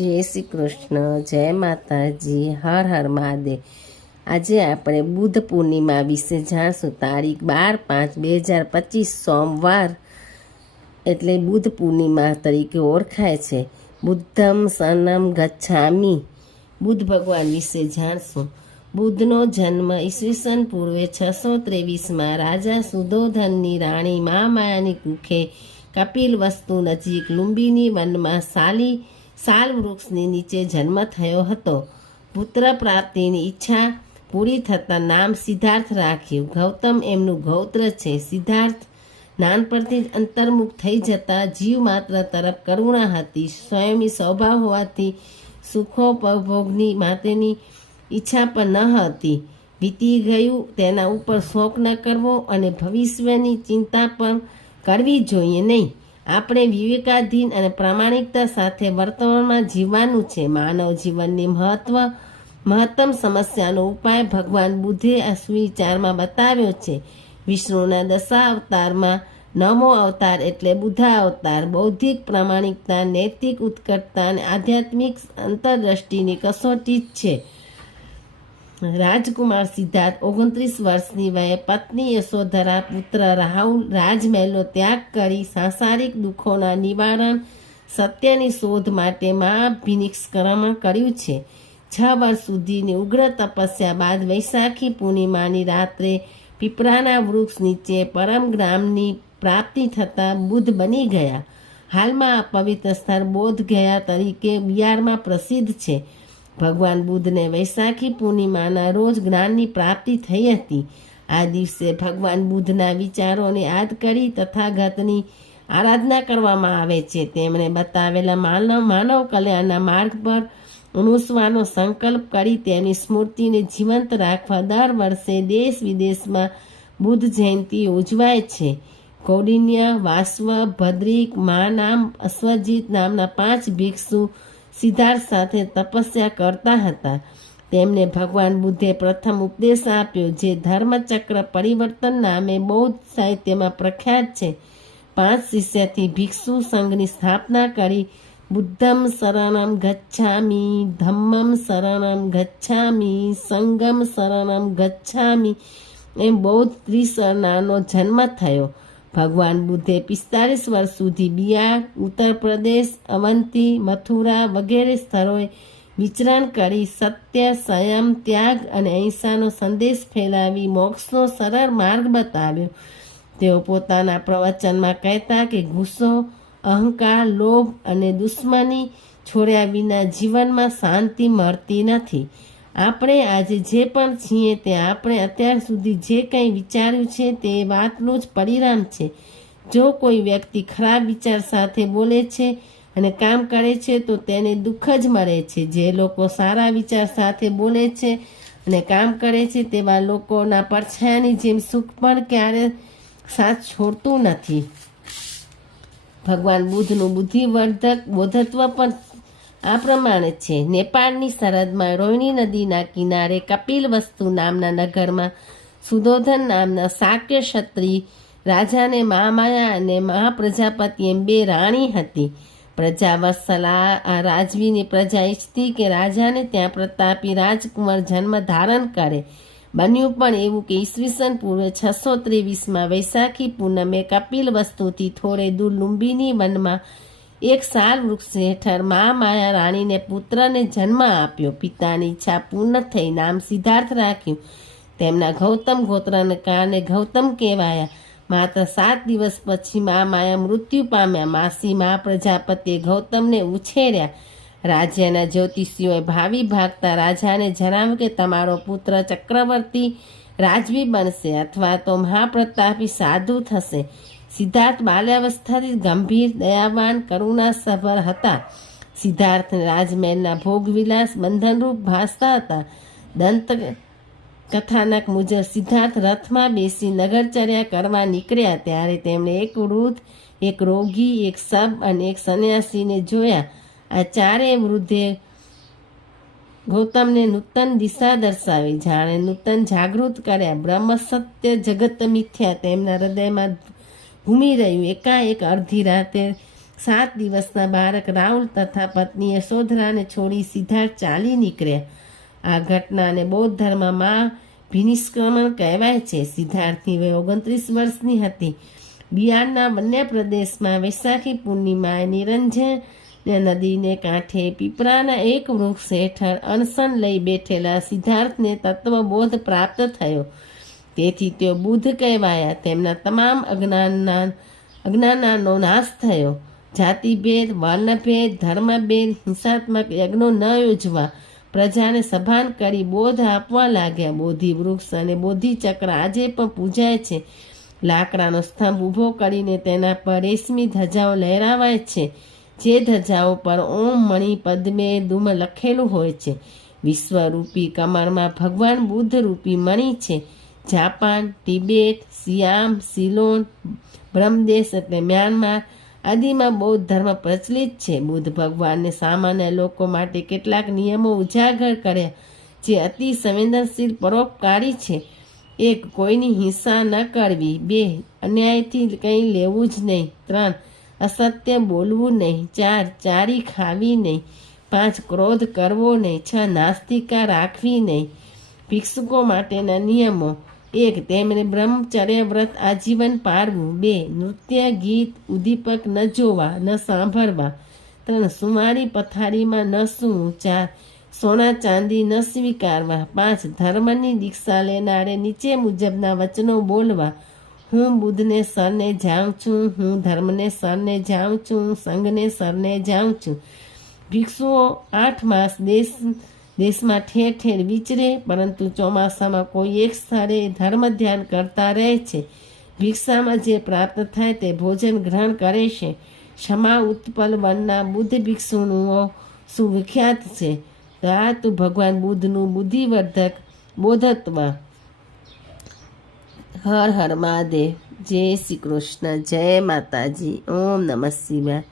જય શ્રી કૃષ્ણ, જય માતાજી, હર હર મહાદેવ। આજે આપણે બુદ્ધ પૂર્ણિમા વિશે જાણશું। તારીખ 12/5/2025 સોમવાર એટલે બુદ્ધ પૂર્ણિમા તરીકે ઓળખાય છે। બુદ્ધમ શરણમ ગચ્છામિ, બુદ્ધ ભગવાન વિશે જાણશું। બુદ્ધનો જન્મ ઈસવીસન પૂર્વે 623માં રાજા સુધોધનની રાણી મહામાયાની કુખે કપિલવસ્તુ નજીક લુંબિની વનમાં સાલ વૃક્ષની નીચે જન્મ થયો હતો। પુત્ર પ્રાપ્તિની ઈચ્છા પૂરી થતાં નામ સિદ્ધાર્થ રાખ્યું। ગૌતમ એમનું ગૌત્ર છે। સિદ્ધાર્થ નાનપણથી જ અંતર્મુખ થઈ જતા જીવ માત્ર તરફ કરુણા હતી। સ્વયંની સ્વભાવ હોવાથી સુખોપભોગની માટેની ઈચ્છા પણ ન હતી। વીતી ગયું તેના ઉપર શોક ન કરવો અને ભવિષ્યની ચિંતા પણ કરવી જોઈએ નહીં। આપણે વિવેકાધીન અને પ્રામાણિકતા સાથે વર્તમાનમાં જીવવાનું છે। માનવ જીવનની મહત્તમ સમસ્યાનો ઉપાય ભગવાન બુદ્ધે આ સુવિચારમાં બતાવ્યો છે। વિષ્ણુના 10 અવતારમાં 9મો અવતાર એટલે બુદ્ધા અવતાર બૌદ્ધિક પ્રામાણિકતા, નૈતિક ઉત્કટતા અને આધ્યાત્મિક અંતરદ્રષ્ટિની કસોટી જ છે। રાજકુમાર સિદ્ધાર્થ 29 વર્ષની વયે પત્ની યશોધરા, પુત્ર રાહુલ રાજમહેલનો ત્યાગ કરી સાંસારિક દુઃખોના નિવારણ સત્યની શોધ માટે મહાભિનિષ્ક્રમણ કર્યું છે। 6 વર્ષ સુધીની ઉગ્ર તપસ્યા બાદ વૈશાખી પૂર્ણિમાની રાત્રે પીપળાના વૃક્ષ નીચે પરમ જ્ઞાનની પ્રાપ્તિ થતાં બુદ્ધ બની ગયા। હાલમાં આ પવિત્ર સ્થળ બોધ ગયા તરીકે બિહારમાં પ્રસિદ્ધ છે। ભગવાન બુદ્ધને વૈશાખી પૂર્ણિમાના રોજ જ્ઞાનની પ્રાપ્તિ થઈ હતી। આ દિવસે ભગવાન બુદ્ધના વિચારોને યાદ કરી તથાગતની આરાધના કરવામાં આવે છે। તેમણે બતાવેલા માનવ કલ્યાણના માર્ગ પર અનુસરવાનો સંકલ્પ કરી તેની સ્મૃતિને જીવંત રાખવા દર વર્ષે દેશ વિદેશમાં બુદ્ધ જયંતિ ઉજવાય છે। કૌંડિન્ય, વાસવ, ભદ્રિક, મહાનામ, અશ્વજીત નામના 5 ભિક્ષુ સિદ્ધાર્થ સાથે તપસ્યા કરતા હતા। તેમને ભગવાન બુદ્ધે પ્રથમ ઉપદેશ આપ્યો જે ધર્મચક્ર પરિવર્તન નામે બૌદ્ધ સાહિત્યમાં પ્રખ્યાત છે। 5 શિષ્યથી ભિક્ષુ સંઘની સ્થાપના કરી બુદ્ધમ શરણમ ગચ્છામિ, ધમ્મમ શરણમ ગચ્છામિ, સંઘમ શરણમ ગચ્છામિ એમ બૌદ્ધ ત્રિશરણાનો જન્મ થયો। ભગવાન બુદ્ધે 45 વર્ષ સુધી બિહાર, ઉત્તર પ્રદેશ, અવંતી, મથુરા વગેરે સ્થળોએ વિચરણ કરી સત્ય, સંયમ, ત્યાગ અને અહિંસાનો સંદેશ ફેલાવી મોક્ષનો સરળ માર્ગ બતાવ્યો। તેઓ પોતાના પ્રવચનમાં કહેતા કે ગુસ્સો, અહંકાર, લોભ અને દુશ્મની છોડ્યા વિના જીવનમાં શાંતિ મળતી નથી। આપણે આજે જે પણ છીએ તે આપણે અત્યાર સુધી જે કંઈ વિચાર્યું છે તે વાતનું જ પરિણામ છે। જો કોઈ વ્યક્તિ ખરાબ વિચાર સાથે બોલે છે અને કામ કરે છે તો તેને દુઃખ જ મળે છે। જે લોકો સારા વિચાર સાથે બોલે છે અને કામ કરે છે તેવા લોકોના પડછાયાની જેમ સુખ પણ ક્યારે સાથ છોડતું નથી। ભગવાન બુદ્ધનું બુદ્ધિવર્ધક બોધત્વ પણ આ પ્રમાણે છે। નેપાળની સરહદમાં રોહિણી નદીના કિનારે કપિલવસ્તુ નામના નગરમાં સુધોધન નામના શાક્ય ક્ષત્રિય રાજાને મહામાયા અને મહાપ્રજાપતિ એમ 2 રાણી હતી। પ્રજાવત્સલા આ રાજવીની પ્રજા ઈચ્છતી કે રાજાને ત્યાં પ્રતાપી રાજકુમાર જન્મ ધારણ કરે। બન્યું પણ એવું કે ઈસવીસન પૂર્વે 623માં વૈશાખી પૂનમે કપિલવસ્તુથી થોડે દૂર લુંબિની વનમાં એક સાલ વૃક્ષ હેઠળ મહામાયા રાણીને પુત્રને જન્મ આપ્યો। પિતાની ઈચ્છા પૂર્ણ થઈ નામ સિદ્ધાર્થ રાખ્યું। તેમના ગૌતમ ગોત્રને કારણે ગૌતમ કહેવાયા। માત્ર 7 દિવસ પછી મહામાયા મૃત્યુ પામ્યા। માસી મહાપ્રજાપતિએ ગૌતમને ઉછેર્યા। રાજ્યના જ્યોતિષીઓએ ભાવિ ભાગતા રાજાને જણાવ્યું કે તમારો પુત્ર ચક્રવર્તી રાજવી બનશે અથવા તો મહાપ્રતાપી સાધુ થશે। સિદ્ધાર્થ બાલ્યાવસ્થાથી ગંભીર, દયાવાન, કરુણાસભર હતા। સિદ્ધાર્થને રાજમહેલના ભોગવિલાસ બંધનરૂપ ભાસતા હતા। દંત કથાનક મુજબ સિદ્ધાર્થ રથમાં બેસી નગરચર્યા કરવા નીકળ્યા ત્યારે તેમણે એક વૃદ્ધ, એક રોગી, એક શબ અને એક સંન્યાસીને જોયા। આ 4 વૃદ્ધે ગૌતમને નૂતન દિશા દર્શાવી, જાણે નૂતન જાગૃત કર્યા। બ્રહ્મ સત્ય, જગત મિથ્યા તેમના હૃદયમાં ઘૂમી રહ્યું। એકાએક અડધી રાતે 7 દિવસના બાળક રાહુલ તથા પત્ની યશોધરાને છોડી સિદ્ધાર્થ ચાલી નીકળ્યા. આ ઘટનાને બૌદ્ધ ધર્મમાં ભિનિષ્ક્રમણ કહેવાય છે. સિદ્ધાર્થની વય 29 વર્ષની હતી. બિહારના બંને પ્રદેશમાં વૈશાખી પૂર્ણિમાએ નિરંજન નદીને કાંઠે પીપળાના એક વૃક્ષ હેઠળ અનશન લઈ બેઠેલા સિદ્ધાર્થને તત્વબોધ પ્રાપ્ત થયો. તેથી તેઓ બુદ્ધ કહેવાયા. તેમના તમામ અજ્ઞાનનો નાશ થયો. જાતિભેદ, વર્ણભેદ, ધર્મભેદ, હિંસાત્મક યજ્ઞો ન યોજવા પ્રજાને સભાન કરી બોધ આપવા લાગ્યા. બોધિ વૃક્ષ અને બોધિચક્ર આજે પણ પૂજાય છે. લાકડાનો સ્તંભ ઊભો કરીને તેના પર રેશમી ધજાઓ લહેરાવાય છે. જે ધજાઓ પર ઓમ મણિ પદ્મે દુમ લખેલું હોય છે. વિશ્વરૂપી કમરમાં ભગવાન બુદ્ધ રૂપી મણિ છે. જાપાન, તિબેટ, સિયામ, સિલોન, બ્રહ્મદેશ એટલે મ્યાનમાર આદિમાં બૌદ્ધ ધર્મ પ્રચલિત છે. બુદ્ધ ભગવાનને સામાન્ય લોકો માટે કેટલાક નિયમો ઉજાગર કર્યા જે અતિ સંવેદનશીલ પરોપકારી છે. 1. કોઈની હિંસા ન કરવી. 2. અન્યાયથી કંઈ લેવું જ નહીં. 3. અસત્ય બોલવું નહીં. 4. ચારી ખાવી નહીં. 5. ક્રોધ કરવો નહીં. 6. નાસ્તિકા રાખવી નહીં. ભિક્ષુકો માટેના નિયમો. 1. તેમણે બ્રહ્મચર્ય વ્રત આજીવન પાળવું. 2. નૃત્ય, ગીત, ઉદ્દીપક ન જોવા ન સાંભળવા. 3. સુમારી પથારીમાં ન સૂવું. 4. સોના ચાંદી ન સ્વીકારવા. 5. ધર્મની દીક્ષા લેનારે નીચે મુજબના વચનો બોલવા. હું બુદ્ધને શરણે જાઉં છું. હું ધર્મને શરણે જાઉં છું. સંઘને શરણે જાઉં છું. ભિક્ષુઓ 8 માસ દેશમાં ઠેર ઠેર વિચરે, પરંતુ ચોમાસામાં કોઈ એક સ્થળે ધર્મ ધ્યાન કરતા રહે છે. ભિક્ષામાં જે પ્રાપ્ત થાય તે ભોજન ગ્રહણ કરે છે. ક્ષમા ઉત્પલ વનના બુદ્ધ ભિક્ષુઓ સુવિખ્યાત છે. તો આ તો ભગવાન બુદ્ધનું બુદ્ધિવર્ધક બોધત્વ. હર હર મહાદેવ. જય શ્રી કૃષ્ણ. જય માતાજી. ઓમ નમઃ શિવાય.